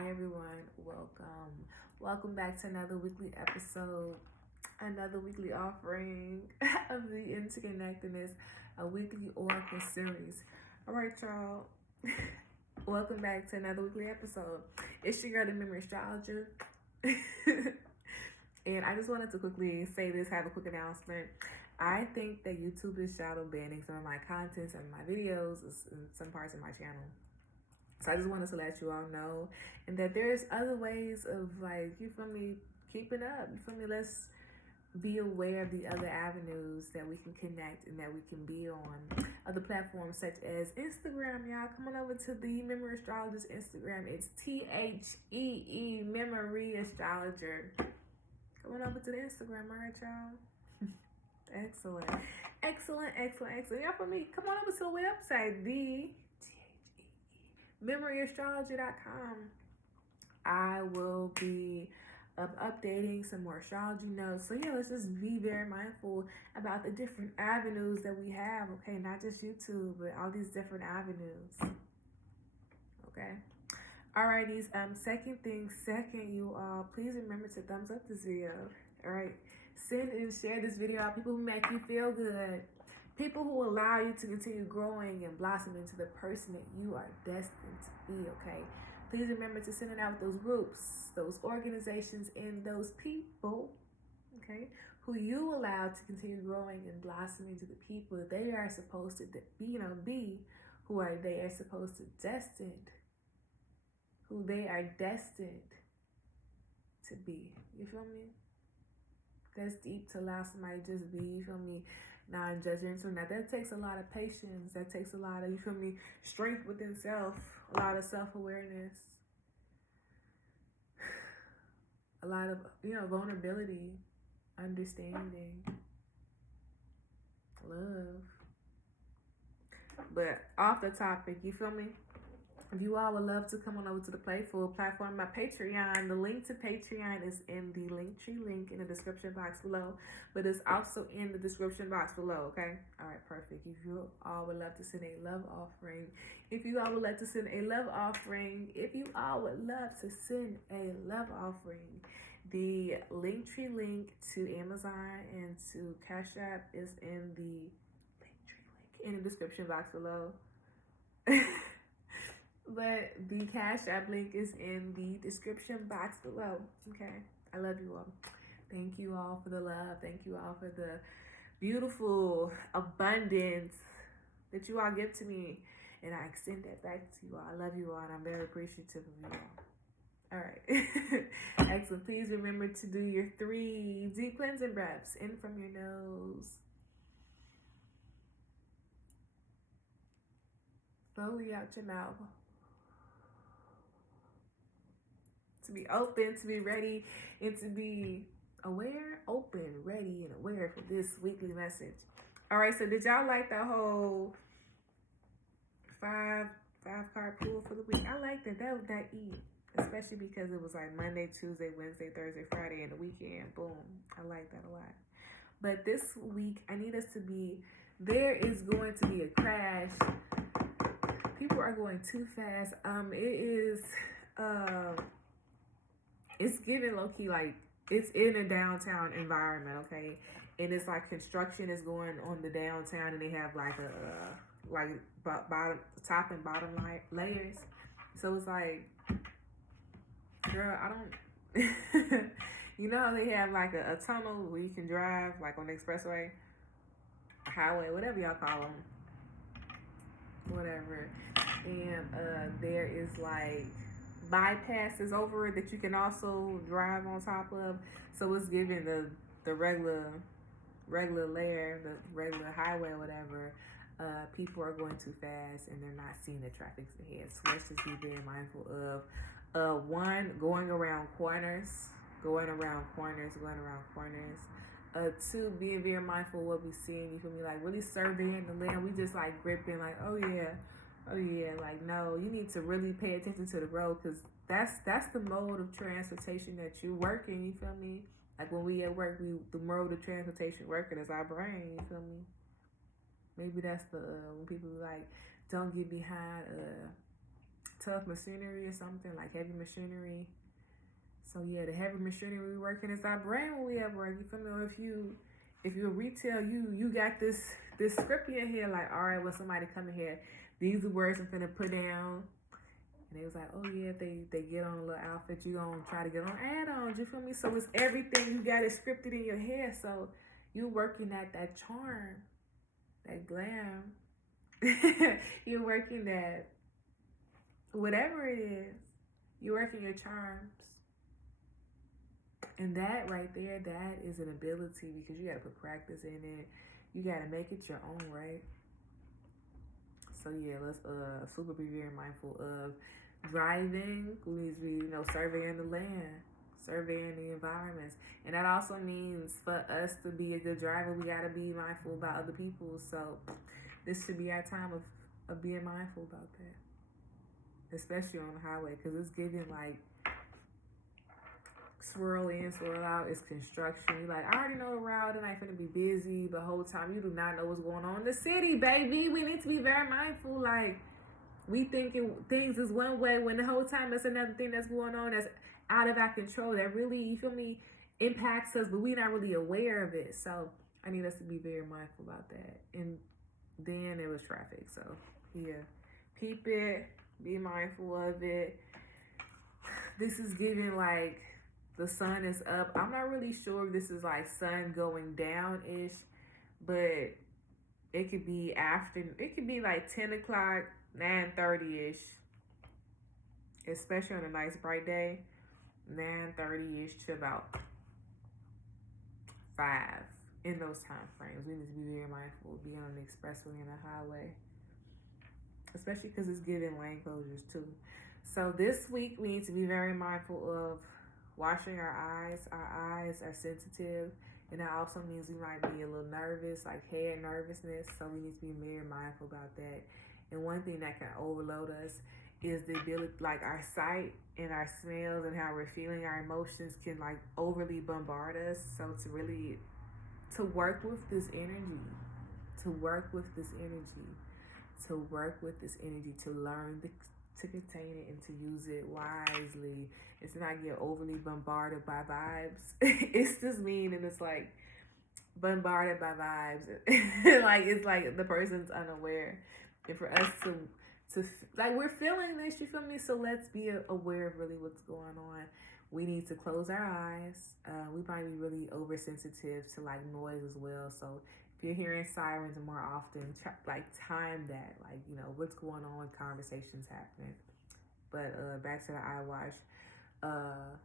Hi everyone, welcome back to another weekly episode, another weekly offering of the Interconnected-ness, a weekly oracle series. All right, y'all. Welcome back to another weekly episode. It's your girl, TheeMemoryAstrologer. And I just wanted to quickly say this, have a quick announcement. I think that YouTube is shadow banning some of my content, some of my videos, and some parts of my channel. So I just wanted to let you all know, and that there's other ways of, like, you feel me, keeping up. You feel me? Let's be aware of the other avenues that we can connect and that we can be on. Other platforms such as Instagram, y'all. Come on over to the Memory Astrologer's Instagram. It's TheeMemoryAstrologer. Come on over to the Instagram, all right, y'all? Excellent. Y'all, for me, come on over to the website, TheeMemoryAstrologer.com. I will be updating some more astrology notes. So yeah, let's just be very mindful about the different avenues that we have. Okay, not just YouTube, but all these different avenues. Okay. Alrighties. Second, you all, please remember to thumbs up this video. All right. Send and share this video out. People who make you feel good. People who allow you to continue growing and blossoming into the person that you are destined to be, okay? Please remember to send it out with those groups, those organizations, and those people, okay, who you allow to continue growing and blossoming to the people that they are supposed to be, who they are supposed to who they are destined to be. You feel me? That's deep to allow somebody to just be, you feel me, non-judgmental. Now that takes a lot of patience. That takes a lot of, you feel me, strength within self, a lot of self-awareness, a lot of, vulnerability, understanding, love. But off the topic, you feel me? If you all would love to come on over to the Playful platform, my Patreon, the link to Patreon is in the Linktree link in the description box below, but it's also in the description box below, okay? All right, perfect. If you all would love to send a love offering, the Linktree link to Amazon and to Cash App is in the Linktree link in the description box below. But the Cash App link is in the description box below. Okay. I love you all. Thank you all for the love. Thank you all for the beautiful abundance that you all give to me. And I extend that back to you all. I love you all, and I'm very appreciative of you all. All right. Excellent. Please remember to do your 3 deep cleansing breaths in from your nose. Slowly out your mouth. To be open, to be ready, and to be aware, open, ready, and aware for this weekly message. All right, so did y'all like the whole five card pool for the week? I like that. That was that E, especially because it was like Monday, Tuesday, Wednesday, Thursday, Friday, and the weekend. Boom. I like that a lot. But this week, I need us to be, there is going to be a crash. People are going too fast. It's giving low-key, like, it's in a downtown environment, okay? And it's like construction is going on the downtown, and they have like top and bottom layers. So it's like, girl, I don't, you know how they have like a tunnel where you can drive, like on the expressway, highway, whatever y'all call them, whatever. And there is like bypasses over it that you can also drive on top of. So it's giving the regular layer, the regular highway or whatever. People are going too fast and they're not seeing the traffic ahead. So let's just be very mindful of one, going around corners. Two, being very mindful of what we see. You feel me? Like really surveying the land. We just like gripping like, oh yeah, like no, you need to really pay attention to the road, because that's the mode of transportation that you work in. You feel me? Like when we at work, the mode of transportation working is our brain. You feel me? Maybe that's the when people like don't get behind tough machinery or something, like heavy machinery. So yeah, the heavy machinery we working is our brain when we at work. You feel me? Or if you're retail, you got this script in your head, like, all right, when somebody come in here, these are words I'm finna put down. And they was like, oh yeah, if they get on a little outfit, you gonna try to get on add-ons, you feel me? So it's everything you got it scripted in your head. So you working at that charm, that glam. You're working that whatever it is, you're working your charms. And that right there, that is an ability, because you gotta put practice in it. You gotta make it your own, right? So yeah, let's super be very mindful of driving. We need to be, surveying the land, surveying the environments. And that also means for us to be a good driver, we gotta be mindful about other people. So this should be our time of being mindful about that. Especially on the highway, because it's giving like swirl in, swirl out. It's construction. You like, I already know the route and I finna be busy, but the whole time you do not know what's going on in the city, baby. We need to be very mindful. Like, we thinking things is one way when the whole time there's another thing that's going on that's out of our control that really, you feel me, impacts us, but we're not really aware of it. So I need us to be very mindful about that. And then there was traffic. So yeah, peep it, be mindful of it. This is giving like the sun is up. I'm not really sure if this is like sun going down-ish, but it could be after, it could be like 10 o'clock, 9:30-ish, especially on a nice bright day, 9:30-ish to about 5, in those time frames. We need to be very mindful of being on the expressway and the highway, especially because it's giving lane closures too. So this week we need to be very mindful of washing our eyes. Our eyes are sensitive, and that also means we might be a little nervous, like head nervousness. So we need to be very mindful about that. And one thing that can overload us is the ability, like our sight and our smells and how we're feeling, our emotions can like overly bombard us. So to work with this energy, to learn to contain it and to use it wisely. It's not get overly bombarded by vibes. It's just mean, and it's like bombarded by vibes. Like it's like the person's unaware. And for us to like, we're feeling this, you feel me? So let's be aware of really what's going on. We need to close our eyes. We might be really oversensitive to like noise as well. So if you're hearing sirens more often, like time that, like, what's going on, conversations happening. But back to the eye wash. I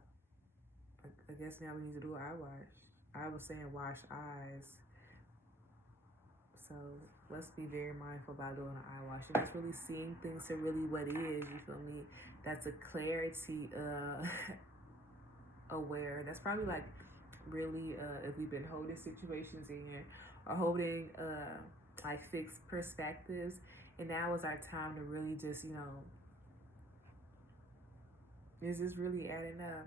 guess now we need to do an eye wash. I was saying wash eyes. So let's be very mindful about doing an eye wash. And just really seeing things for really what it is, you feel me? That's a clarity aware. That's probably like really if we've been holding situations in or holding like fixed perspectives, and now is our time to really just, is this really adding up?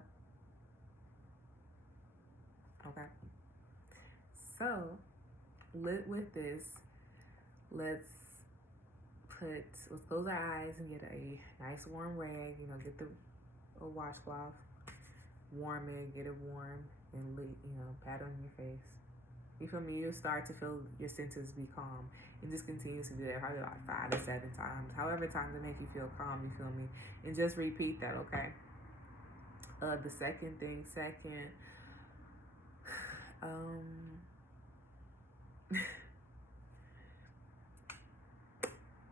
Okay. So with this, let's close our eyes and get a nice warm rag, get a washcloth, warm it, get it warm, and pat on your face. You feel me? You'll start to feel your senses be calm. And just continue to do that probably like 5 to 7 times. However times it make you feel calm, you feel me? And just repeat that, okay? The second,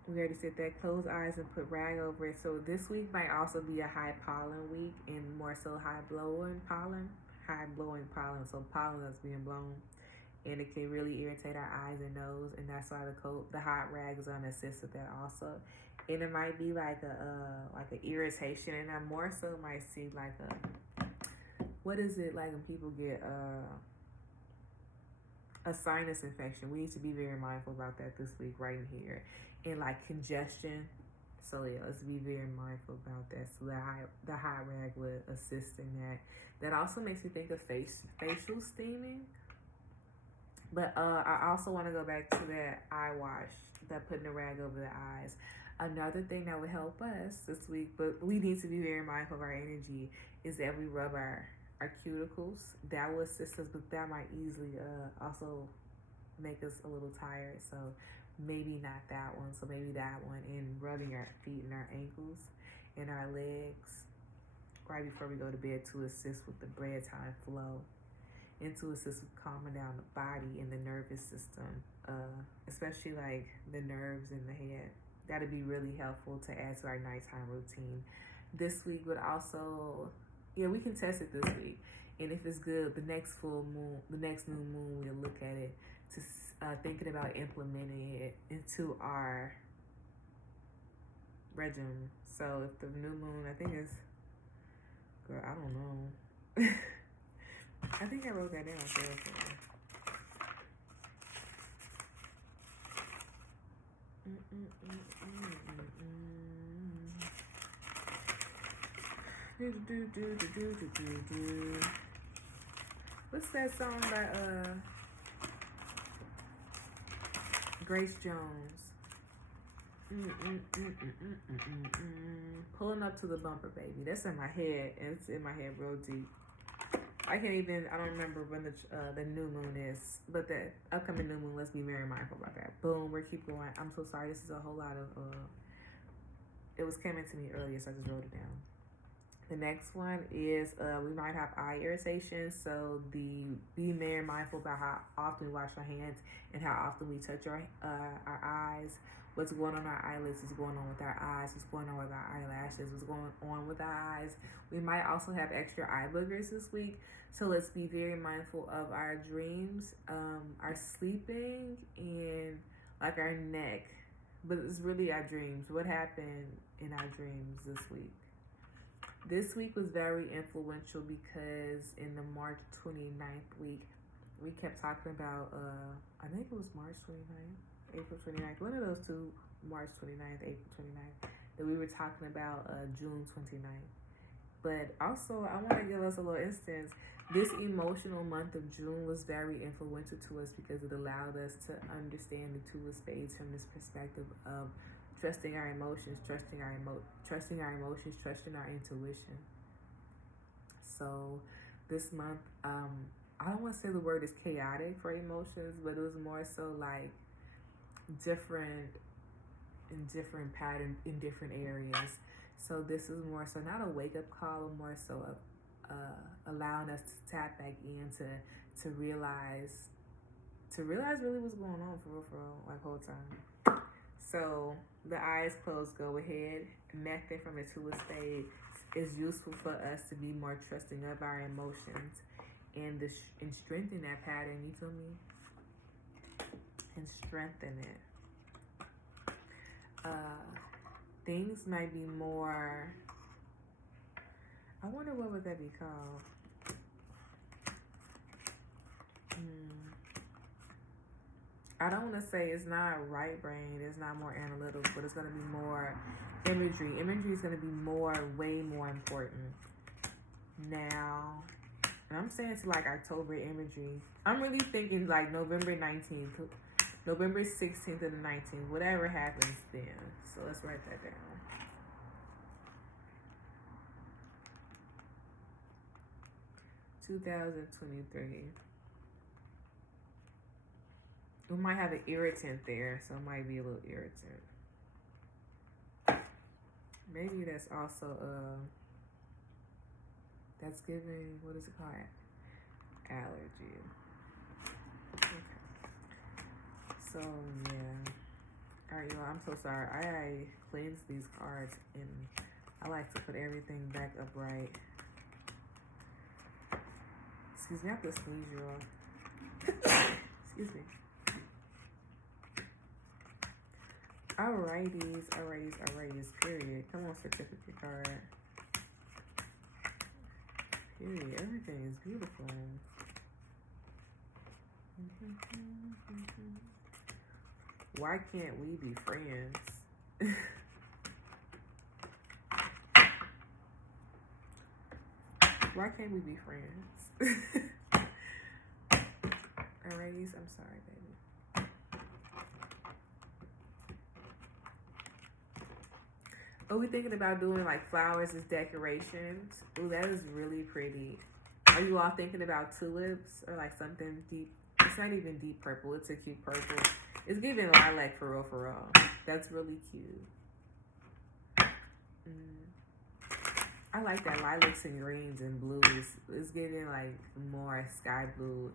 we already said that. Close eyes and put rag over it. So this week might also be a high pollen week, and more so high blowing pollen. So pollen that's being blown. And it can really irritate our eyes and nose, and that's why the hot rag is gonna assist with that also. And it might be like an irritation, and I more so might see like what is it like when people get a sinus infection? We need to be very mindful about that this week right in here, and like congestion. So yeah, let's be very mindful about that. So the hot rag would assist in that. That also makes me think of facial steaming. But I also want to go back to that eye wash, that putting the rag over the eyes. Another thing that would help us this week, but we need to be very mindful of our energy, is that we rub our cuticles. That will assist us, but that might easily also make us a little tired. So maybe not that one. So maybe that one, and rubbing our feet and our ankles and our legs right before we go to bed to assist with the bedtime flow and to assist with calming down the body and the nervous system, especially like the nerves in the head. That'd be really helpful to add to our nighttime routine. This week would also, yeah, we can test it this week. And if it's good, the next full moon, the next new moon, we'll look at it to thinking about implementing it into our regimen. So if the new moon, I think it's, girl, I don't know. I think I wrote that down. What's that song by Grace Jones? Pulling up to the bumper, baby. That's in my head, and it's in my head real deep. I don't remember when the new moon is, but the upcoming new moon, let's be very mindful about that. Boom, we'll keep going. I'm so sorry, this is a whole lot of, it was coming to me earlier, so I just wrote it down. The next one is, we might have eye irritation, so be very mindful about how often we wash our hands and how often we touch our eyes. What's going on our eyelids, what's going on with our eyes, what's going on with our eyelashes, what's going on with our eyes. We might also have extra eye boogers this week, so let's be very mindful of our dreams, our sleeping, and like our neck. But it's really our dreams. What happened in our dreams this week? This week was very influential because in the March 29th week, we kept talking about, I think it was March 29th. April 29th, one of those two, March 29th, April 29th, that we were talking about June 29th. But also, I want to give us a little instance. This emotional month of June was very influential to us because it allowed us to understand the Two of Spades from this perspective of trusting our emotions, trusting our emotions, trusting our intuition. So this month, I don't want to say the word is chaotic for emotions, but it was more so like different patterns in different areas. So this is more so not a wake-up call, but more so allowing us to tap back in to realize really what's going on for real, like whole time. So the eyes closed, go ahead. Method from the Two of Spades is useful for us to be more trusting of our emotions and strengthen that pattern, you feel me? And strengthen it. Things might be more, I wonder what would that be called? I don't want to say it's not right brain, it's not more analytical, but it's going to be more imagery. Imagery is going to be way more important now. And I'm saying it's like October imagery. I'm really thinking like November 19th, November 16th and the 19th, whatever happens then. So let's write that down. $2023. We might have an irritant there, so it might be a little irritant. Maybe that's also that's giving, what is it called? Allergy. Okay. So yeah. Alright, y'all, I'm so sorry. I cleansed these cards and I like to put everything back upright. Excuse me, I have to sneeze, y'all. Excuse me. Alrighties, period. Come on, certificate card. Period. Everything is beautiful. Why can't we be friends? Why can't we be friends? Alrighties, I'm sorry, baby. Are we thinking about doing like flowers as decorations? Ooh, that is really pretty. Are you all thinking about tulips or like something deep? It's not even deep purple. It's a cute purple. It's giving lilac for real, for real. That's really cute. I like that lilacs and greens and blues. It's giving like more sky blue,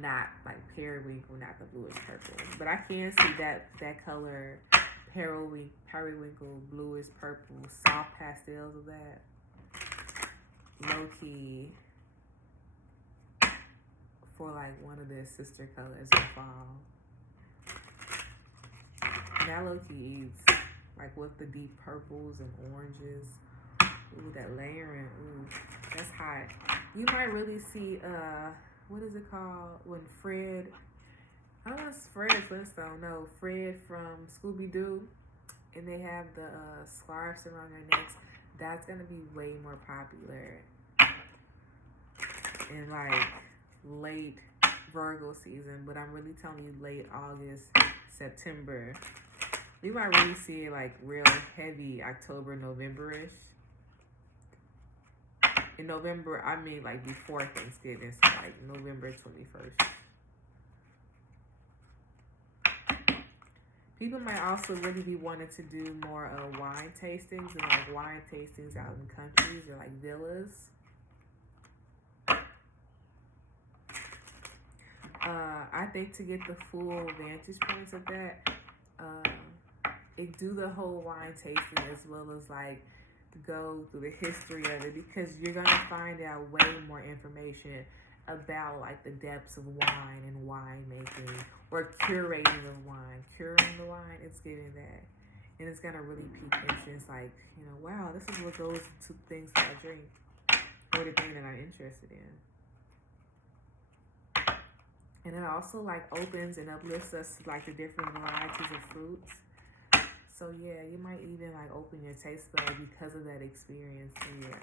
not like periwinkle, not the bluish purple. But I can see that color, periwinkle, bluish purple, soft pastels of that. Low key for like one of their sister colors in fall. That low key eats like with the deep purples and oranges. Ooh, that layering. Ooh, that's hot. You might really see what is it called when Fred? I don't know, it's Fred Flintstone. No, Fred from Scooby Doo, and they have the scarves around their necks. That's gonna be way more popular in like late Virgo season, but I'm really telling you late August, September. You might really see it like real heavy October, November-ish. In November, I mean like before Thanksgiving, so like November 21st. People might also really be wanting to do more wine tastings and like wine tastings out in countries or like villas. I think to get the full vantage points of that, it do the whole wine tasting as well as like go through the history of it, because you're gonna find out way more information about like the depths of wine and wine making or curating of wine. Curing the wine, it's getting that. And it's gonna really pique interest, like, you know, wow, this is what goes to things that I drink or the thing that I'm interested in. And it also like opens and uplifts us to like the different varieties of fruits. So yeah, you might even like open your taste bud because of that experience. So yeah.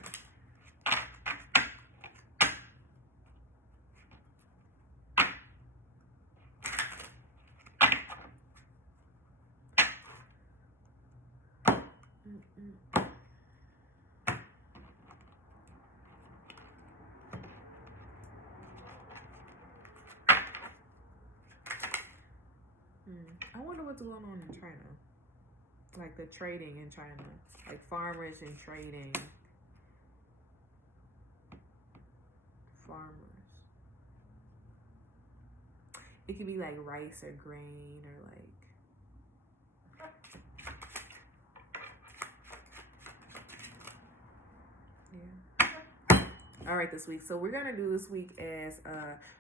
I wonder what's going on in China. Like the trading in China. Like farmers and trading. Farmers. It could be like rice or grain or like. Yeah. All right, this week. So we're gonna do this week as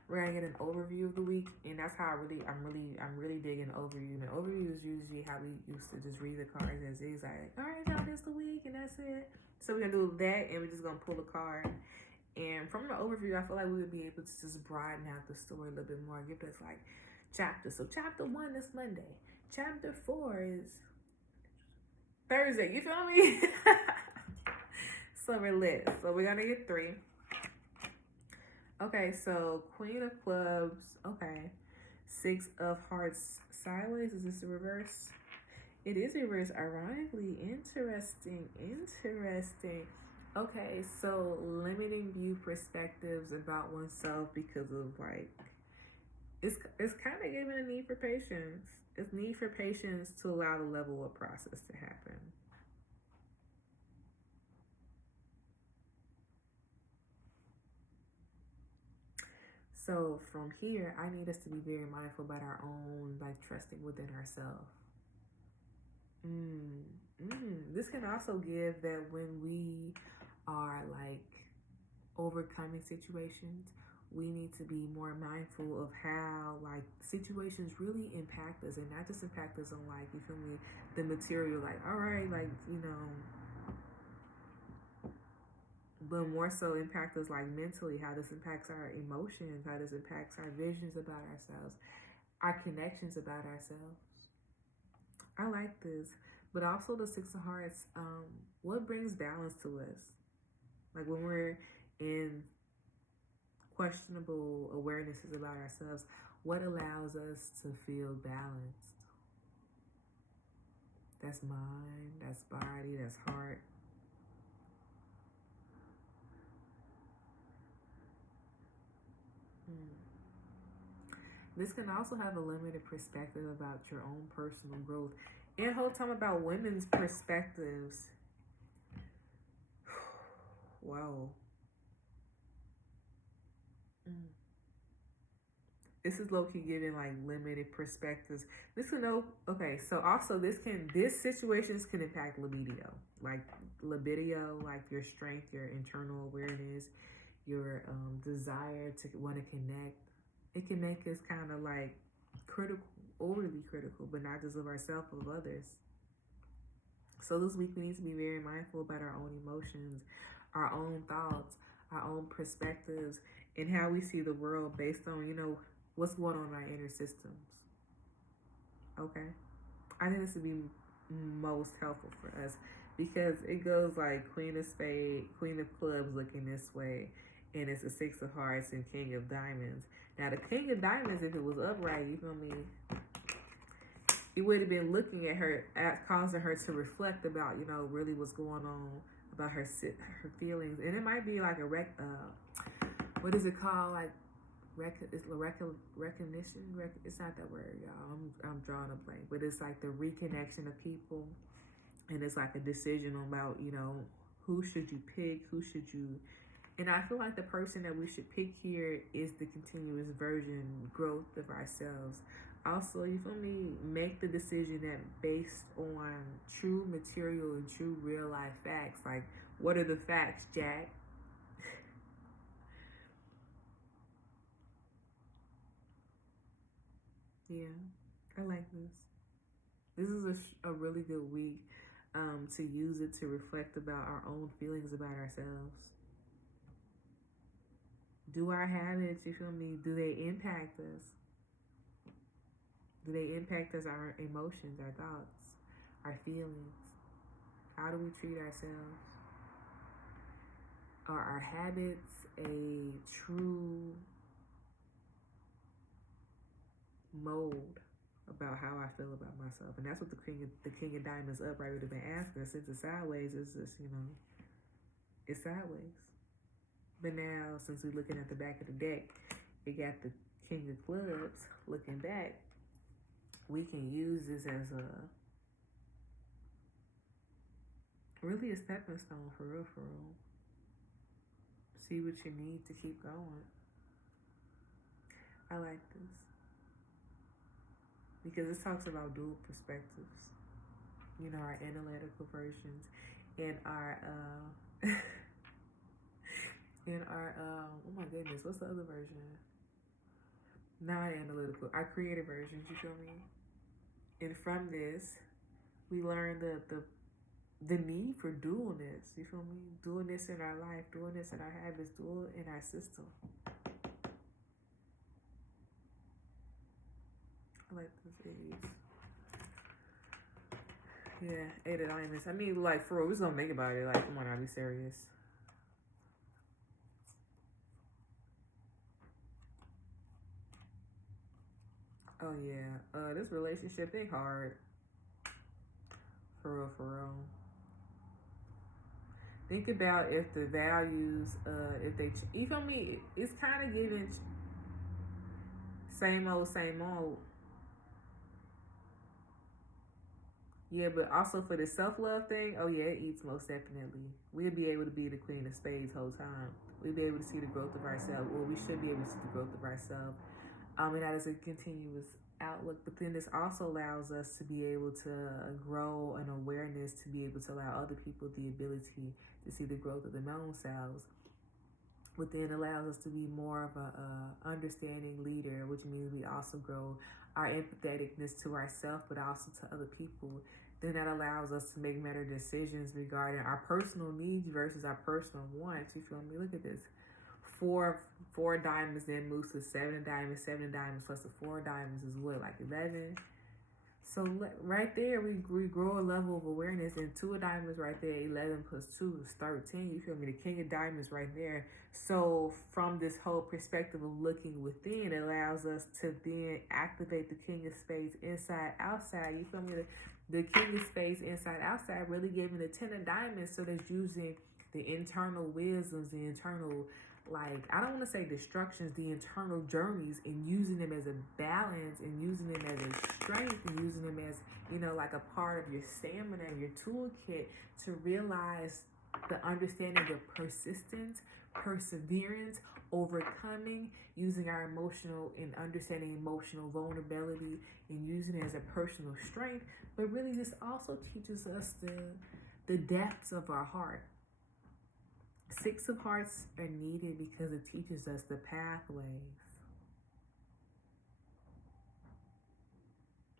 we're gonna get an overview of the week, and that's how I'm really digging an overview. And an overview is usually how we used to just read the cards as is. Like, all right, y'all, this the week, and that's it. So we're gonna do that, and we're just gonna pull a card. And from the overview, I feel like we would be able to just broaden out the story a little bit more, give us like chapters. So chapter 1 is Monday. Chapter 4 is Thursday. You feel me? So we're lit. So we're gonna get 3. Okay, so Queen of Clubs. Okay. 6 of Hearts sideways. Is this the reverse? It is reverse. Ironically, interesting. Okay, so limiting view perspectives about oneself because of like it's kind of giving a need for patience. It's need for patience to allow the level of process to happen. So from here, I need us to be very mindful about our own like trusting within ourselves. This can also give that when we are like overcoming situations, we need to be more mindful of how like situations really impact us, and not just impact us on like, you feel me, the material, like, all right, like, you know, but more so impact us like mentally, how this impacts our emotions, how this impacts our visions about ourselves, our connections about ourselves. I like this. But also the 6 of Hearts, what brings balance to us? Like when we're in questionable awarenesses about ourselves, what allows us to feel balanced? That's mind, that's body, that's heart. This can also have a limited perspective about your own personal growth. And whole time about women's perspectives. Wow. This is low-key giving like limited perspectives. This can know, okay, so also this situations can impact libido. Like your strength, your internal awareness, your desire to want to connect. It can make us kind of like critical, overly critical, but not just of ourselves, but of others. So this week we need to be very mindful about our own emotions, our own thoughts, our own perspectives, and how we see the world based on, what's going on in our inner systems. Okay? I think this would be most helpful for us because it goes like Queen of Spades, Queen of Clubs looking this way, and it's a Six of Hearts and King of Diamonds. Now the King of Diamonds, if it was upright, you feel me, it would have been looking at her, causing her to reflect about, really what's going on, about her feelings. And it might be like what is it called? Like, recognition. It's not that word, y'all. I'm drawing a blank. But it's like the reconnection of people. And it's like a decision about, who should you pick? Who should you... And I feel like the person that we should pick here is the continuous growth of ourselves. Also, you feel me? Make the decision that based on true material and true real life facts. Like, what are the facts, Jack? Yeah, I like this. This is a really good week to use it to reflect about our own feelings about ourselves. Do our habits, you feel me, do they impact us? Do they impact us, our emotions, our thoughts, our feelings? How do we treat ourselves? Are our habits a true mold about how I feel about myself? And that's what the King of Diamonds upright would have been asking. Since it's sideways, it's just, it's sideways. But now, since we're looking at the back of the deck, we got the King of Clubs looking back. We can use this as really a stepping stone, for real, for real. See what you need to keep going. I like this because it talks about dual perspectives. Our analytical versions and our oh my goodness, what's the other version? Not analytical, our creative versions, you feel me? And from this, we learn the need for dualness, you feel me? Dualness in our life, dualness in our habits, dual in our system. I like this Aries. Yeah, 8 of Diamonds. I mean, like, for real, we're gonna think about it. Like, come on, I'll be serious. Oh yeah, this relationship ain't hard. For real, for real. Think about if the values, if they, you feel me? It's kind of giving same old, same old. Yeah, but also for the self-love thing, oh yeah, it eats most definitely. We'll be able to be the Queen of Spades whole time. We'll be able to see the growth of ourselves. Well, we should be able to see the growth of ourselves. And that is a continuous outlook. But then this also allows us to be able to grow an awareness, to be able to allow other people the ability to see the growth of their own selves. But then allows us to be more of a understanding leader, which means we also grow our empatheticness to ourselves, but also to other people. Then that allows us to make better decisions regarding our personal needs versus our personal wants. You feel me? Look at this. Four diamonds then moves to 7 diamonds. 7 diamonds plus the 4 diamonds is what, like 11? So right there, we grow a level of awareness. And 2 of diamonds right there, 11 plus 2 is 13. You feel me? The King of Diamonds right there. So from this whole perspective of looking within, it allows us to then activate the King of Spades inside, outside. You feel me? The King of Spades, inside, outside, really giving the 10 of diamonds. So that's using the internal wisdoms, the internal, like, I don't want to say destructions, the internal journeys, and using them as a balance, and using them as a strength, and using them as, you know, like a part of your stamina, your toolkit, to realize the understanding of persistence, perseverance, overcoming, using our emotional and understanding emotional vulnerability, and using it as a personal strength. But really, this also teaches us the depths of our heart. 6 of Hearts are needed because it teaches us the pathways.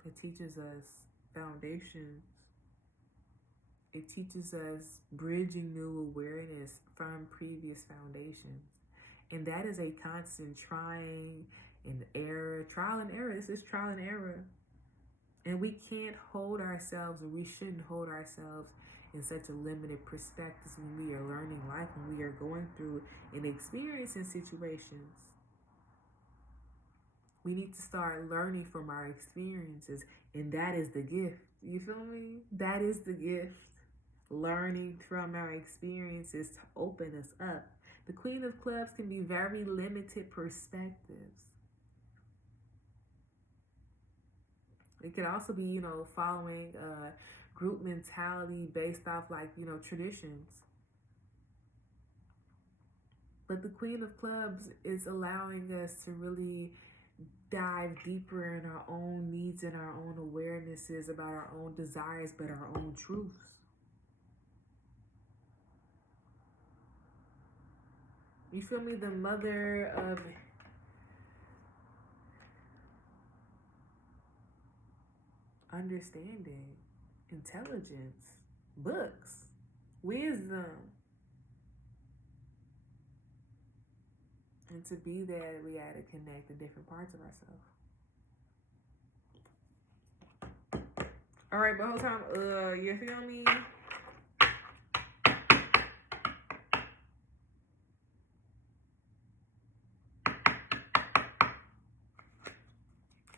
It teaches us foundations. It teaches us bridging new awareness from previous foundations. And that is a constant trying and error, trial and error. This is trial and error. And we can't hold ourselves, or we shouldn't hold ourselves in such a limited perspective when we are learning life, when we are going through and experiencing situations. We need to start learning from our experiences, and that is the gift. You feel me? That is the gift. Learning from our experiences to open us up. The Queen of Clubs can be very limited perspectives. It could also be, you know, following group mentality based off, like, you know, traditions. But the Queen of Clubs is allowing us to really dive deeper in our own needs and our own awarenesses about our own desires, but our own truths. You feel me? The mother of understanding, intelligence, books, wisdom. And to be that, we got to connect the different parts of ourselves. All right, but whole time, you feel me?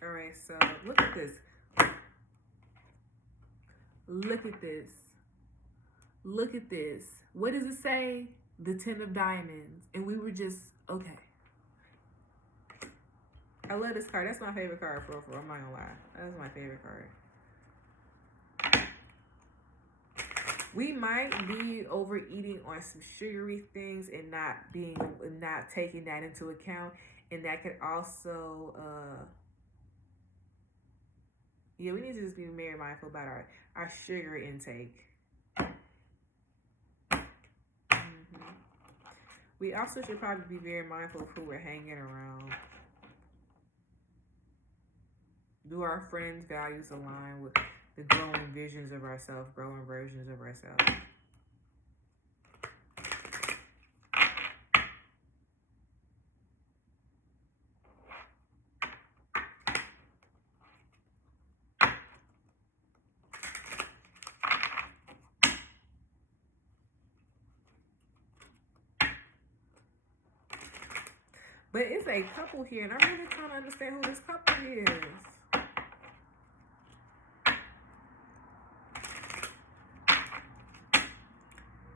All right, so look at this. Look at this. Look at this. What does it say? The 10 of diamonds. And we were just, okay. I love this card. That's my favorite card, for real. I'm not gonna lie. That's my favorite card. We might be overeating on some sugary things and not taking that into account. And that could also, yeah, we need to just be very mindful about our sugar intake. We also should probably be very mindful of who we're hanging around. Do our friends' values align with the growing visions of ourselves, growing versions of ourselves? But it's a couple here, and I'm really trying to understand who this couple is.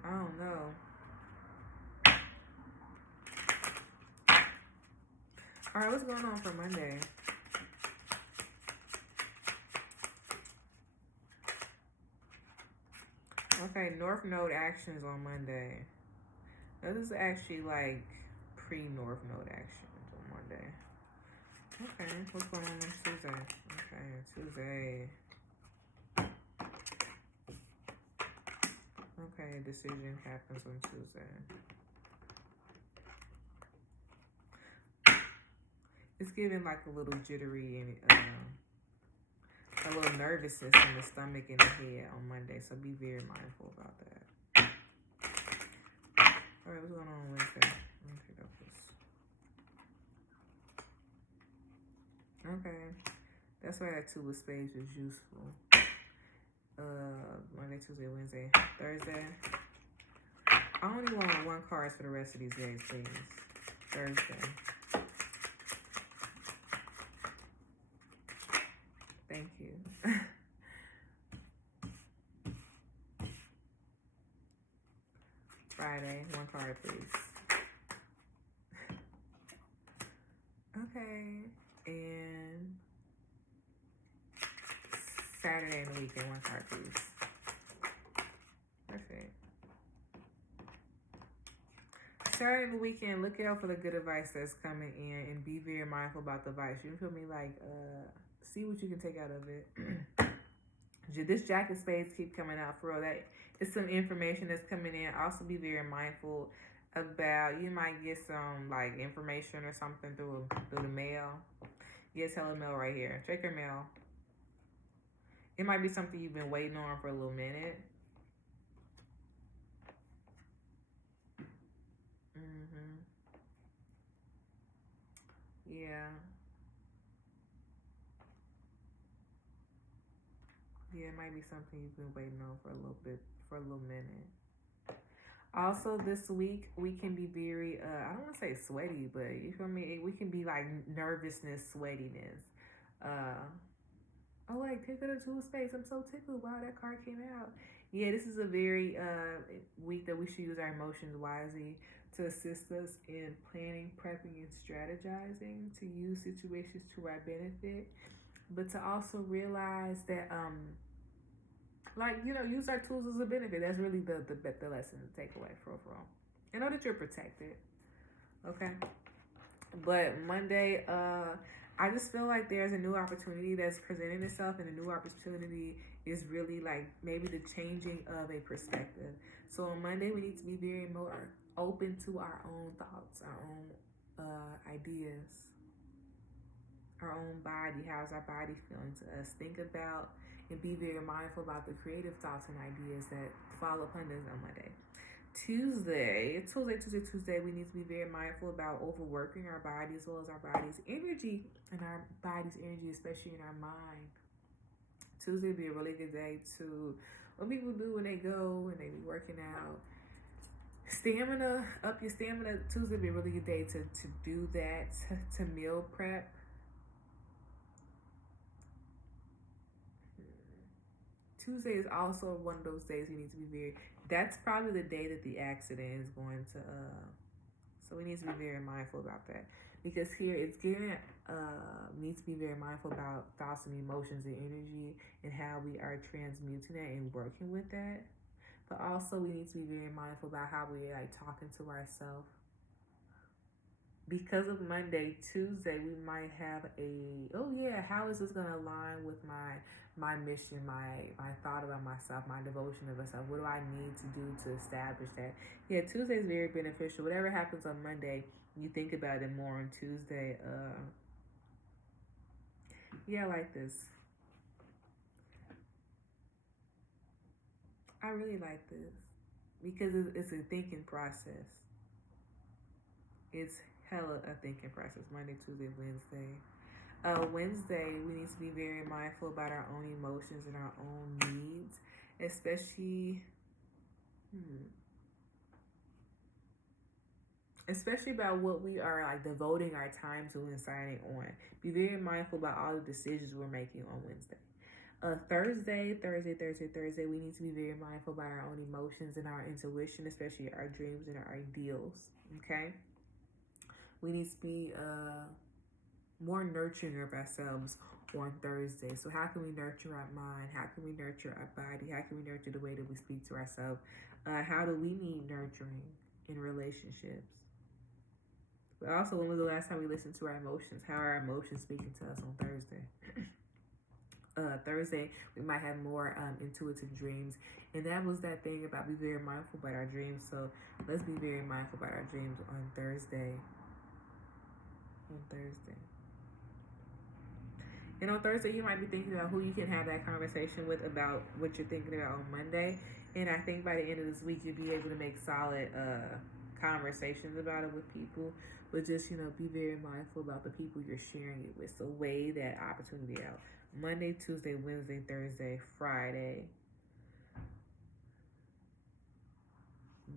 I don't know. All right, what's going on for Monday? Okay, North Node actions on Monday. Now, this is actually like pre-North Node actions on Monday. Okay, what's going on Tuesday? Okay, Tuesday. Okay, decision happens on Tuesday. It's giving like a little jittery and a little nervousness in the stomach and the head on Monday, so be very mindful about that. All right, what's going on Wednesday? Let me pick up this. Okay, that's why that 2 of Spades was useful. Monday, Tuesday, Wednesday, Thursday. I only want 1 card for the rest of these days, please. Thursday. Thank you. one card, please. Perfect. Starting the weekend, look out for the good advice that's coming in and be very mindful about the advice. You feel me? Like, see what you can take out of it. This Jack of Spades keep coming out for real. That it's some information that's coming in. Also be very mindful about, you might get some like information or something through the mail. Yes, hello mail right here. Check your mail. It might be something you've been waiting on for a little minute. Yeah. Yeah, it might be something you've been waiting on for a little minute. Also, this week, we can be very, I don't want to say sweaty, but you feel me? We can be like nervousness, sweatiness. Oh, like, take it to a space. I'm so tickled. Wow, that card came out. Yeah, this is a very week that we should use our emotions wisely to assist us in planning, prepping, and strategizing, to use situations to our benefit, but to also realize that, like, you know, use our tools as a benefit. That's really the lesson to take away for real. And know that you're protected. Okay. But Monday, I just feel like there's a new opportunity that's presenting itself, and a new opportunity is really like maybe the changing of a perspective. So on Monday, we need to be very more open to our own thoughts, our own ideas, our own body. How's our body feeling to us? Think about and be very mindful about the creative thoughts and ideas that fall upon us on Monday. Tuesday, we need to be very mindful about overworking our body as well as our body's energy, and our body's energy, especially in our mind. Tuesday would be a really good day to, what people do when they go and they be working out, stamina, up your stamina. Tuesday would be a really good day to do that, to meal prep. Tuesday is also one of those days we need to be very, that's probably the day that the accident is going to, so we need to be very mindful about that. Because here it's giving, need to be very mindful about thoughts and emotions and energy and how we are transmuting that and working with that. But also we need to be very mindful about how we like talking to ourselves. Because of Monday, Tuesday, we might have a, oh yeah, how is this going to align with my mission, my thought about myself, my devotion of myself? What do I need to do to establish that? Yeah, Tuesday is very beneficial. Whatever happens on Monday, you think about it more on Tuesday. Yeah, I like this. I really like this because it's a thinking process. It's hella a thinking process. Monday, Tuesday, Wednesday. Wednesday, we need to be very mindful about our own emotions and our own needs, especially, especially about what we are like devoting our time to and signing on. Be very mindful about all the decisions we're making on Wednesday. Thursday, we need to be very mindful about our own emotions and our intuition, especially our dreams and our ideals. Okay, we need to be more nurturing of ourselves on Thursday. So how can we nurture our mind? How can we nurture our body? How can we nurture the way that we speak to ourselves? How do we need nurturing in relationships? But also, when was the last time we listened to our emotions? How are our emotions speaking to us on Thursday? Thursday, we might have more intuitive dreams. And that was that thing about be very mindful about our dreams. So let's be very mindful about our dreams on Thursday. And on Thursday, you might be thinking about who you can have that conversation with about what you're thinking about on Monday. And I think by the end of this week, you'll be able to make solid conversations about it with people. But just, you know, be very mindful about the people you're sharing it with. So weigh that opportunity out. Monday, Tuesday, Wednesday, Thursday, Friday.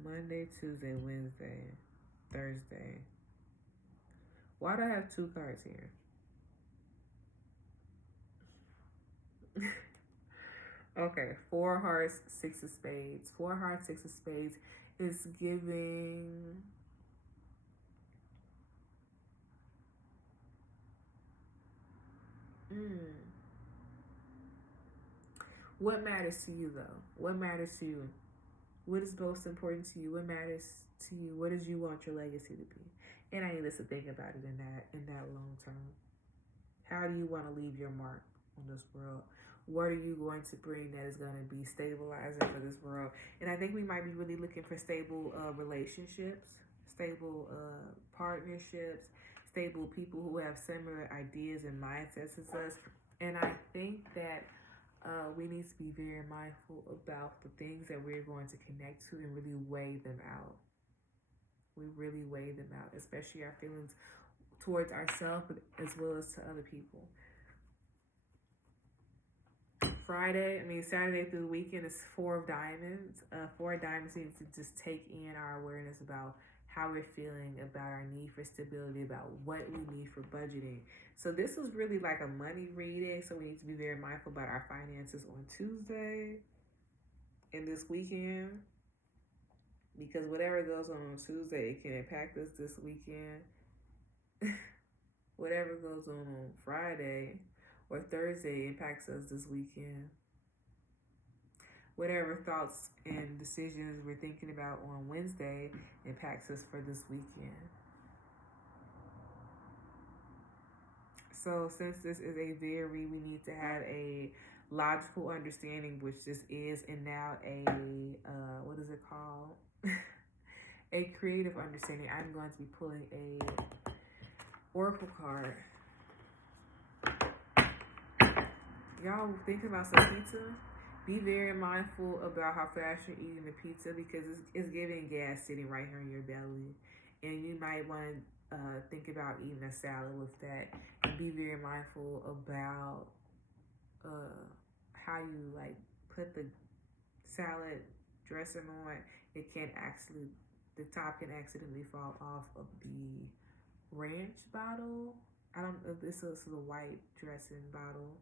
Monday, Tuesday, Wednesday, Thursday. Why do I have two cards here? Okay, 4 hearts, 6 of spades. 4 hearts, 6 of spades is giving What matters to you, though? What matters to you? What is most important to you? What matters to you? What does you want your legacy to be? And I need us to think about it in that long term. How do you want to leave your mark on this world? What are you going to bring that is going to be stabilizing for this world? And I think we might be really looking for stable relationships, stable partnerships, stable people who have similar ideas and mindsets as us. And I think that we need to be very mindful about the things that we're going to connect to and really weigh them out. We really weigh them out, especially our feelings towards ourselves as well as to other people. Saturday through the weekend is Four of Diamonds. Four of Diamonds means to just take in our awareness about how we're feeling, about our need for stability, about what we need for budgeting. So this was really like a money reading, so we need to be very mindful about our finances on Tuesday and this weekend, because whatever goes on Tuesday, it can impact us this weekend. Whatever goes on Friday or Thursday impacts us this weekend. Whatever thoughts and decisions we're thinking about on Wednesday impacts us for this weekend. So since this is a very, we need to have a logical understanding, which this is, and now a, what is it called? A creative understanding. I'm going to be pulling a oracle card. Y'all thinking about some pizza? Be very mindful about how fast you're eating the pizza, because it's giving gas sitting right here in your belly. And you might want to think about eating a salad with that. And be very mindful about how you like put the salad dressing on. It can actually, the top can accidentally fall off of the ranch bottle. I don't know if this is the white dressing bottle.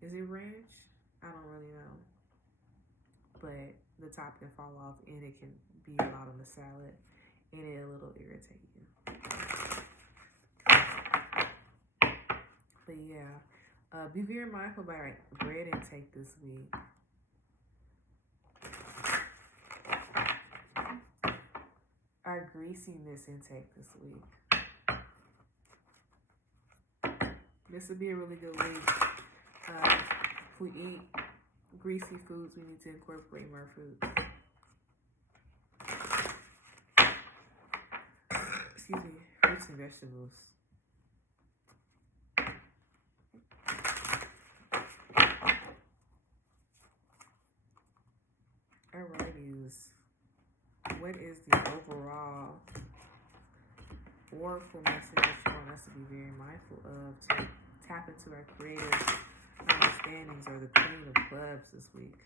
Is it ranch? I don't really know. But the top can fall off and it can be a lot on the salad and it'll a little irritate you. But yeah, be very mindful about our bread intake this week. Our greasiness intake this week. This would be a really good week. If we eat greasy foods, we need to incorporate more foods. Excuse me, fruits and vegetables. Alrighties. What is the overall oracle message that you want us to be very mindful of to tap into our creative understandings, or the Queen of Clubs this week?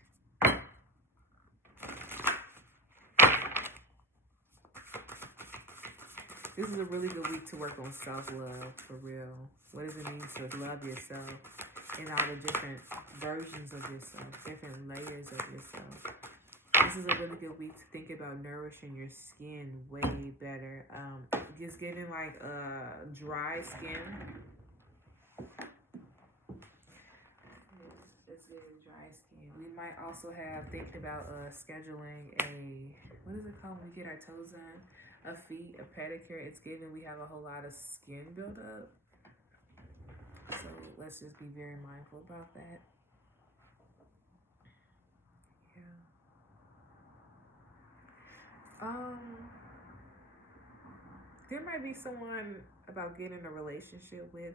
This is a really good week to work on self-love, for real. What does it mean to love yourself in all the different versions of yourself, different layers of yourself? This is a really good week to think about nourishing your skin way better. Just getting like dry skin. It's getting dry skin. We might also have thinking about scheduling a, what is it called when we get our toes done? A feet, a pedicure. It's given we have a whole lot of skin buildup. So let's just be very mindful about that. There might be someone about getting a relationship with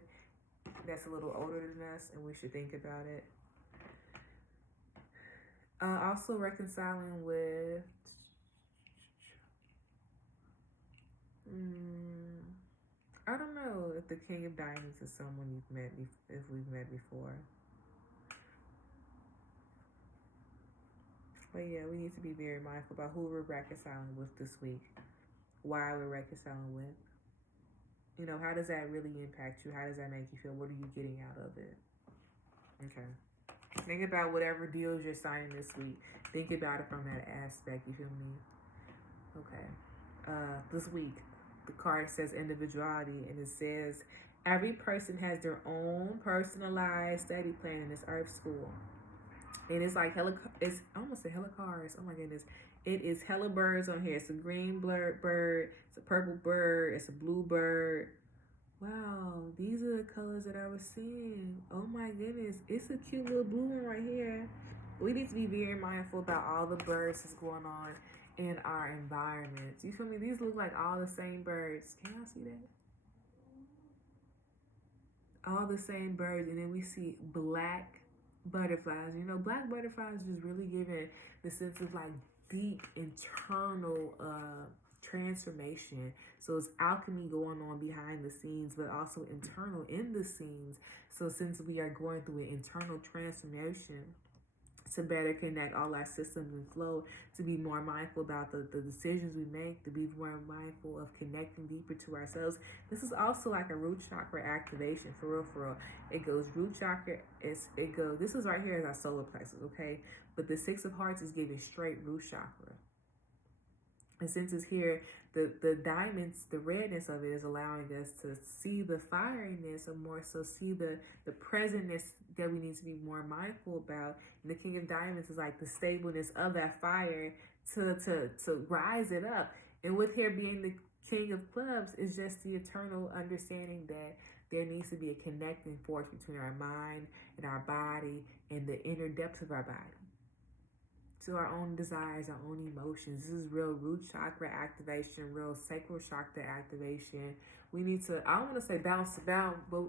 that's a little older than us, and we should think about it. Also reconciling with I don't know if the King of Diamonds is someone you've met, if we've met before. But yeah, we need to be very mindful about who we're reconciling with this week, why we're reconciling with. You know, how does that really impact you? How does that make you feel? What are you getting out of it? Okay. Think about whatever deals you're signing this week. Think about it from that aspect, you feel me? Okay. This week, the card says individuality, and it says every person has their own personalized study plan in this earth school. And it's like it's almost a helicars. Oh my goodness. It is hella birds on here. It's a green bird, it's a purple bird, it's a blue bird. Wow, these are the colors that I was seeing. Oh my goodness. It's a cute little blue one right here. We need to be very mindful about all the birds that's going on in our environments. You feel me? These look like all the same birds. Can y'all see that? All the same birds, and then we see black butterflies. You know, black butterflies just really giving the sense of like deep internal transformation. So it's alchemy going on behind the scenes, but also internal in the scenes. So since we are going through an internal transformation, to better connect all our systems and flow, to be more mindful about the decisions we make, to be more mindful of connecting deeper to ourselves. This is also like a root chakra activation, for real, for real. It goes root chakra, this is right here is our solar plexus, okay? But the Six of Hearts is giving straight root chakra. And since it's here, the diamonds, the redness of it is allowing us to see the fieriness, or more so see the presentness that we need to be more mindful about. And the King of Diamonds is like the stableness of that fire to rise it up. And with here being the King of Clubs is just the eternal understanding that there needs to be a connecting force between our mind and our body and the inner depths of our body. To our own desires, our own emotions. This is real root chakra activation, real sacral chakra activation. We need to, I don't want to say bounce around, but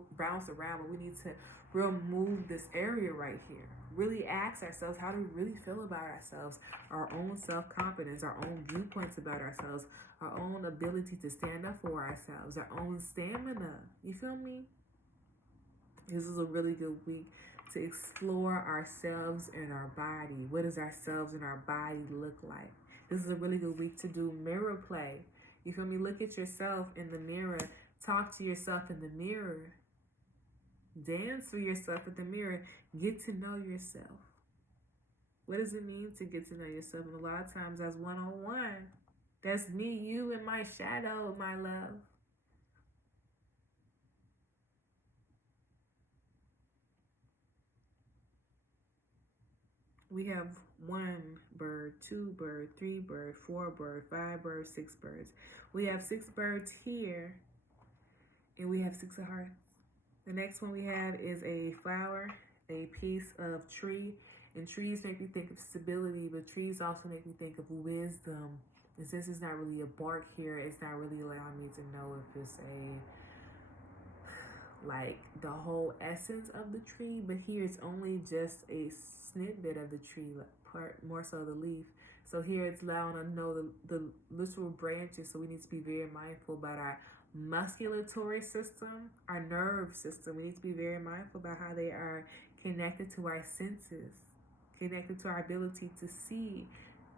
we need to real move this area right here. Really ask ourselves, how do we really feel about ourselves? Our own self-confidence, our own viewpoints about ourselves, our own ability to stand up for ourselves, our own stamina. You feel me? This is a really good week to explore ourselves and our body. What does ourselves and our body look like? This is a really good week to do mirror play. You feel me? Look at yourself in the mirror. Talk to yourself in the mirror. Dance for yourself in the mirror. Get to know yourself. What does it mean to get to know yourself? And a lot of times that's one-on-one. That's me, you, and my shadow, my love. We have 1 bird, 2 bird, 3 bird, 4 bird, 5 birds, 6 birds. We have 6 birds here, and we have 6 of hearts. The next one we have is a flower, a piece of tree. And trees make me think of stability, but trees also make me think of wisdom. And since it's not really a bark here, it's not really allowing me to know if it's like the whole essence of the tree, but here it's only just a snippet of the tree, part more so the leaf. So here it's allowing us to know the literal branches. So we need to be very mindful about our musculatory system, our nerve system. We need to be very mindful about how they are connected to our senses, connected to our ability to see,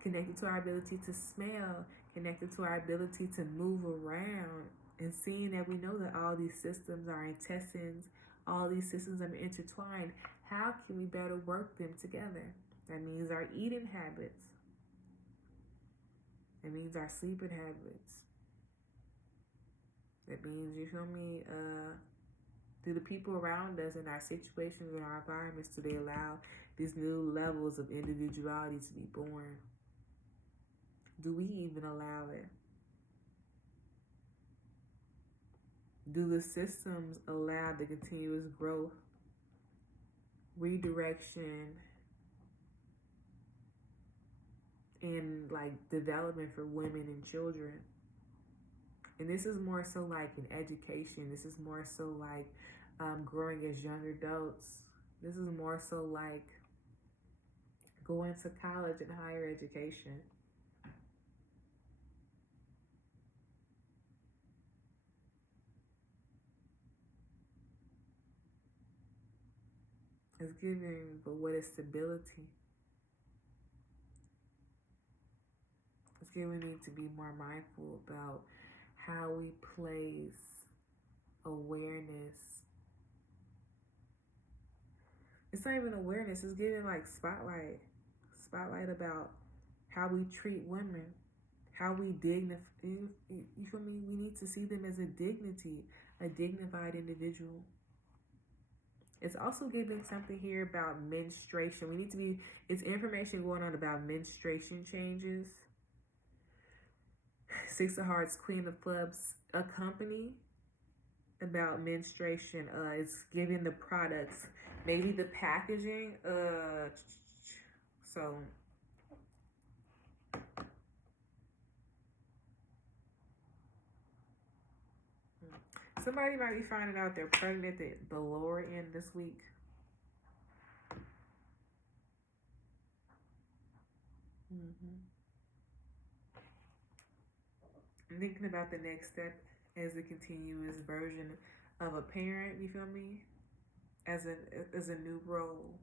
connected to our ability to smell, connected to our ability to move around. And seeing that we know that all these systems are intestines, all these systems are intertwined, how can we better work them together? That means our eating habits. That means our sleeping habits. That means, you feel me, do the people around us and our situations and our environments, do they allow these new levels of individuality to be born? Do we even allow it? Do the systems allow the continuous growth, redirection, and like development for women and children? And this is more so like in education. This is more so like growing as young adults. This is more so like going to college and higher education. It's giving, but what is stability? It's giving me to be more mindful about how we place awareness. It's not even awareness, it's giving like spotlight about how we treat women, how we dignify. You feel me? We need to see them as a dignity, a dignified individual. It's also giving something here about menstruation. We need to be, it's information going on about menstruation changes. Six of Hearts, Queen of Clubs, a company about menstruation. It's giving the products, maybe the packaging. So somebody might be finding out they're pregnant at the lower end this week. I'm thinking about the next step as a continuous version of a parent, you feel me? As a new role.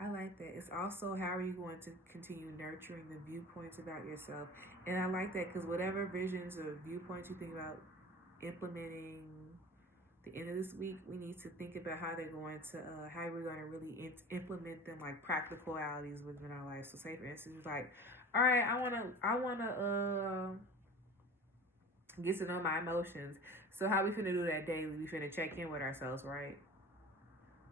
I like that. It's also how are you going to continue nurturing the viewpoints about yourself. And I like that because whatever visions or viewpoints you think about implementing the end of this week, we need to think about how they're going to, how we're going to really implement them, like practicalities within our life. So say for instance, it's like, all right, I wanna get to know my emotions. So how we finna do that daily? We finna check in with ourselves, right?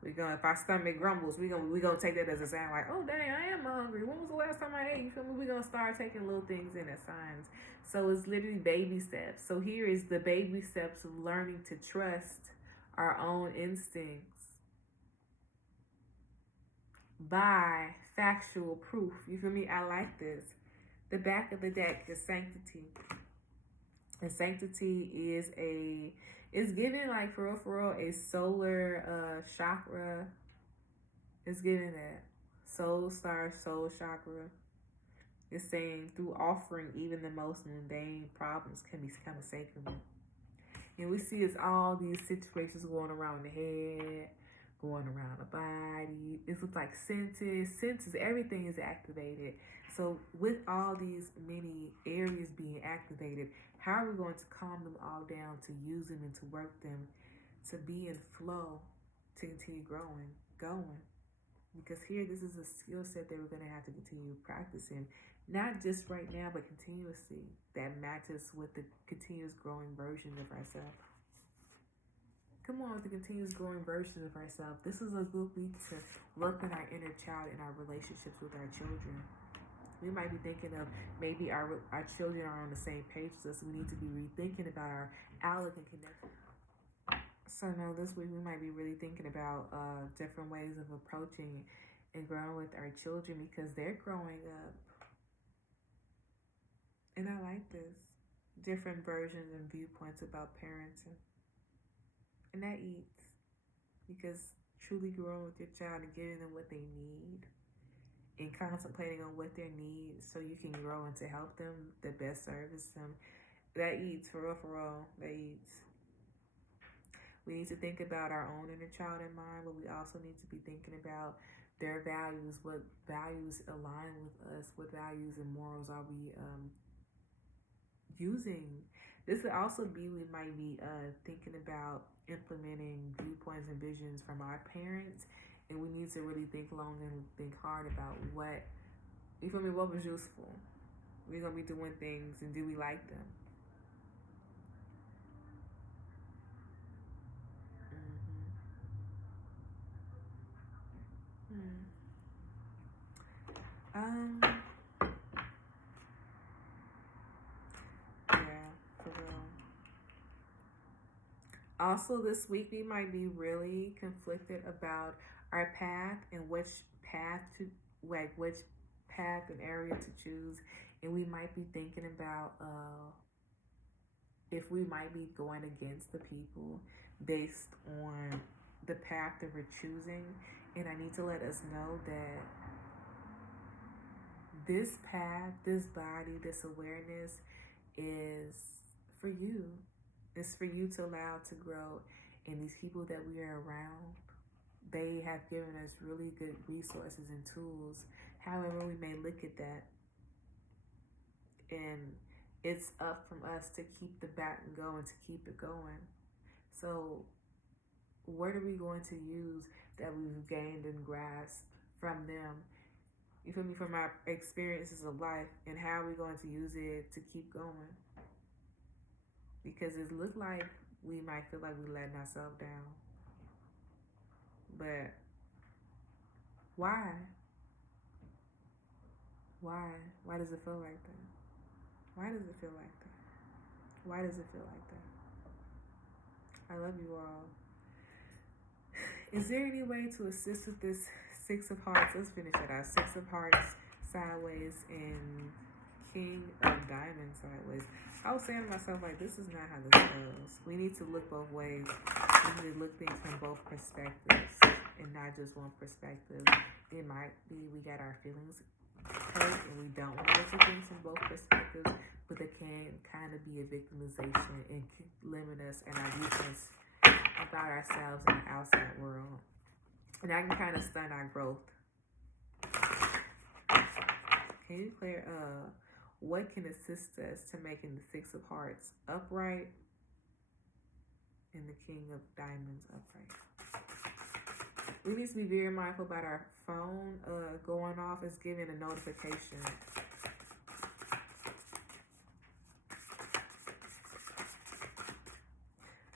We gonna, if our stomach grumbles, we gonna take that as a sign, like, oh dang, I am hungry. When was the last time I ate? You feel me? We gonna start taking little things in as signs. So it's literally baby steps. So here is the baby steps of learning to trust our own instincts by factual proof. You feel me? I like this. The back of the deck is sanctity. And sanctity is it's given like for real, a solar chakra. It's giving that. Soul star, soul chakra. It's saying through offering even the most mundane problems can become sacred. And we see it's all these situations going around the head, going around the body. It looks like senses, everything is activated. So with all these many areas being activated, how are we going to calm them all down, to use them and to work them, to be in flow, to continue growing, going? Because here, this is a skill set that we're going to have to continue practicing, not just right now, but continuously, that matches with the continuous growing version of ourselves. Come on, with the continuous growing version of ourselves. This is a good week to work on our inner child and our relationships with our children. We might be thinking of maybe our children are on the same page as us. We need to be rethinking about our outlook and connection. So no, this week we might be really thinking about different ways of approaching and growing with our children, because they're growing up. And I like this. Different versions and viewpoints about parenting. And that eats. Because truly growing with your child and giving them what they need and contemplating on what their needs so you can grow and to help them the best service them, that eats, for real, that eats. We need to think about our own inner child in mind, but we also need to be thinking about their values. What values align with us? What values and morals are we using? This would also be, we might be thinking about implementing viewpoints and visions from our parents, and we need to really think long and think hard about what, you feel me, what was useful. We're going to be doing things, and do we like them? Yeah, for real. Also, this week we might be really conflicted about our path and which path and area to choose, and we might be thinking about if we might be going against the people based on the path that we're choosing. And I need to let us know that this path, this body, this awareness is for you. It's for you to allow to grow. And these people that we are around, they have given us really good resources and tools, however we may look at that. And it's up from us to keep the baton going, to keep it going. So what are we going to use that we've gained and grasped from them? You feel me? From our experiences of life, and how are we going to use it to keep going? Because it looked like we might feel like we're letting ourselves down. But why? Why? Why does it feel like that? Why does it feel like that? Why does it feel like that? I love you all. Is there any way to assist with this Six of Hearts? Let's finish it out. Six of Hearts sideways and King of Diamonds sideways. I was saying to myself, like, this is not how this goes. We need to look both ways. We need to look things from both perspectives and not just one perspective. It might be we got our feelings hurt and we don't want to look at things from both perspectives, but it can kind of be a victimization and limit us and our viewpoints about ourselves in the outside world. And that can kind of stunt our growth. Can you clear what can assist us to making the Six of Hearts upright and the King of Diamonds upright? We need to be very mindful about our phone going off. It's giving a notification.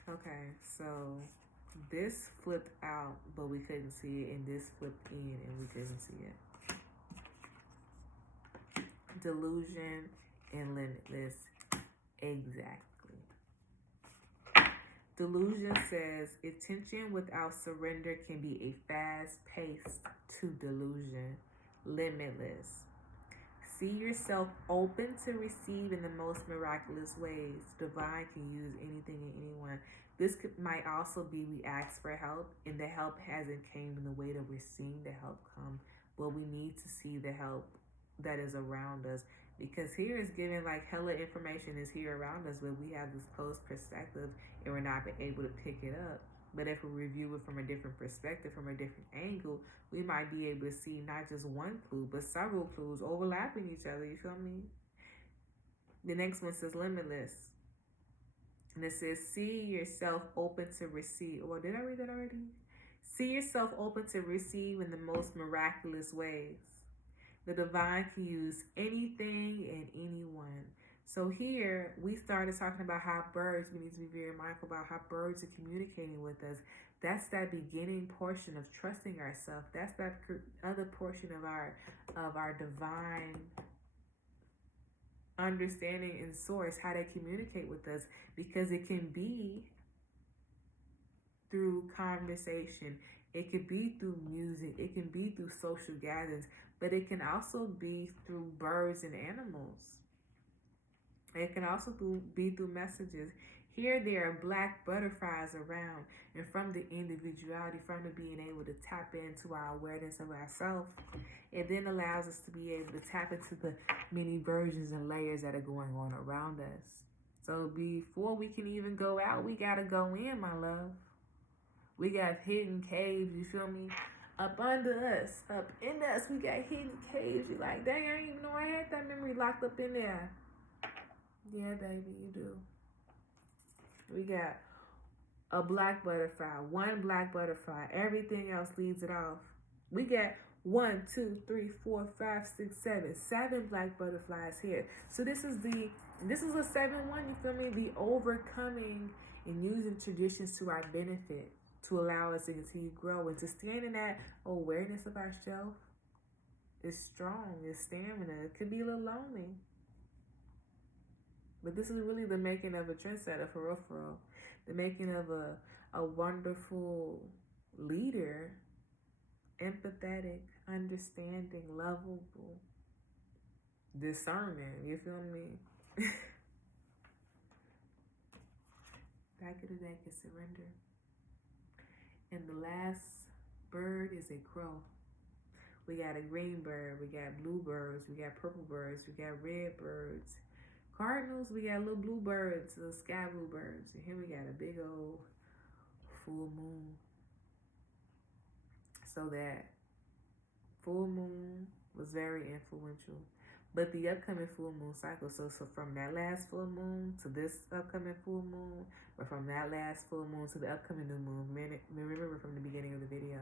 Okay, so this flipped out, but we couldn't see it, and this flipped in, and we couldn't see it. Delusion and limitless. Exactly. Delusion says, attention without surrender can be a fast pace to delusion. Limitless. See yourself open to receive in the most miraculous ways. Divine can use anything and anyone. This might also be we ask for help, and the help hasn't came in the way that we're seeing the help come. But we need to see the help that is around us, because here is giving like hella information is here around us, but we have this closed perspective and we're not able to pick it up. But if we review it from a different perspective, from a different angle, we might be able to see not just one clue, but several clues overlapping each other. You feel me? The next one says limitless. And it says, see yourself open to receive. Or did I read that already? See yourself open to receive in the most miraculous ways. The divine can use anything and anyone. So here we started talking about how birds, we need to be very mindful about how birds are communicating with us. That's that beginning portion of trusting ourselves. That's that other portion of our divine understanding and source, how they communicate with us, because it can be through conversation, it could be through music, it can be through social gatherings, but it can also be through birds and animals. It can also be through messages. Here there are black butterflies around, and from the individuality, from the being able to tap into our awareness of ourselves, it then allows us to be able to tap into the many versions and layers that are going on around us. So before we can even go out, we gotta go in, my love. We got hidden caves, you feel me? Up under us, up in us, we got hidden caves. You like, dang, I didn't even know I had that memory locked up in there. Yeah, baby, you do. We got a black butterfly, one black butterfly. Everything else leaves it off. We got 1, 2, 3, 4, 5, 6, 7. 7 black butterflies here. So this is a 7-1, you feel me? The overcoming and using traditions to our benefit to allow us to continue to grow and to stand in that awareness of ourselves is strong, is stamina. It could be a little lonely. But this is really the making of a trendsetter, for real, for real. The making of a wonderful leader, empathetic, understanding, lovable, discerning, you feel me? Back of the deck is surrender. And the last bird is a crow. We got a green bird, we got blue birds, we got purple birds, we got red birds. Cardinals, we got little blue birds, little sky blue birds. And here we got a big old full moon. So that full moon was very influential. But the upcoming full moon cycle, so from that last full moon to this upcoming full moon, or from that last full moon to the upcoming new moon, remember from the beginning of the video.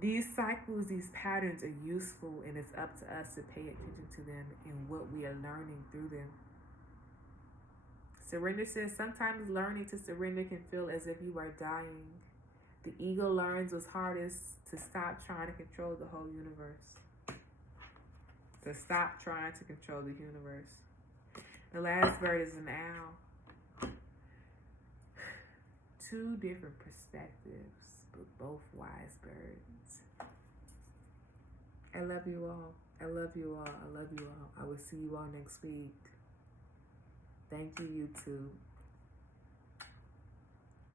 These cycles, these patterns are useful, and it's up to us to pay attention to them and what we are learning through them. Surrender says sometimes learning to surrender can feel as if you are dying. The ego learns what's hardest: to stop trying to control the whole universe. To stop trying to control the universe. The last bird is an owl. Two different perspectives, but both wise birds. I love you all. I love you all. I love you all. I will see you all next week. Thank you, YouTube.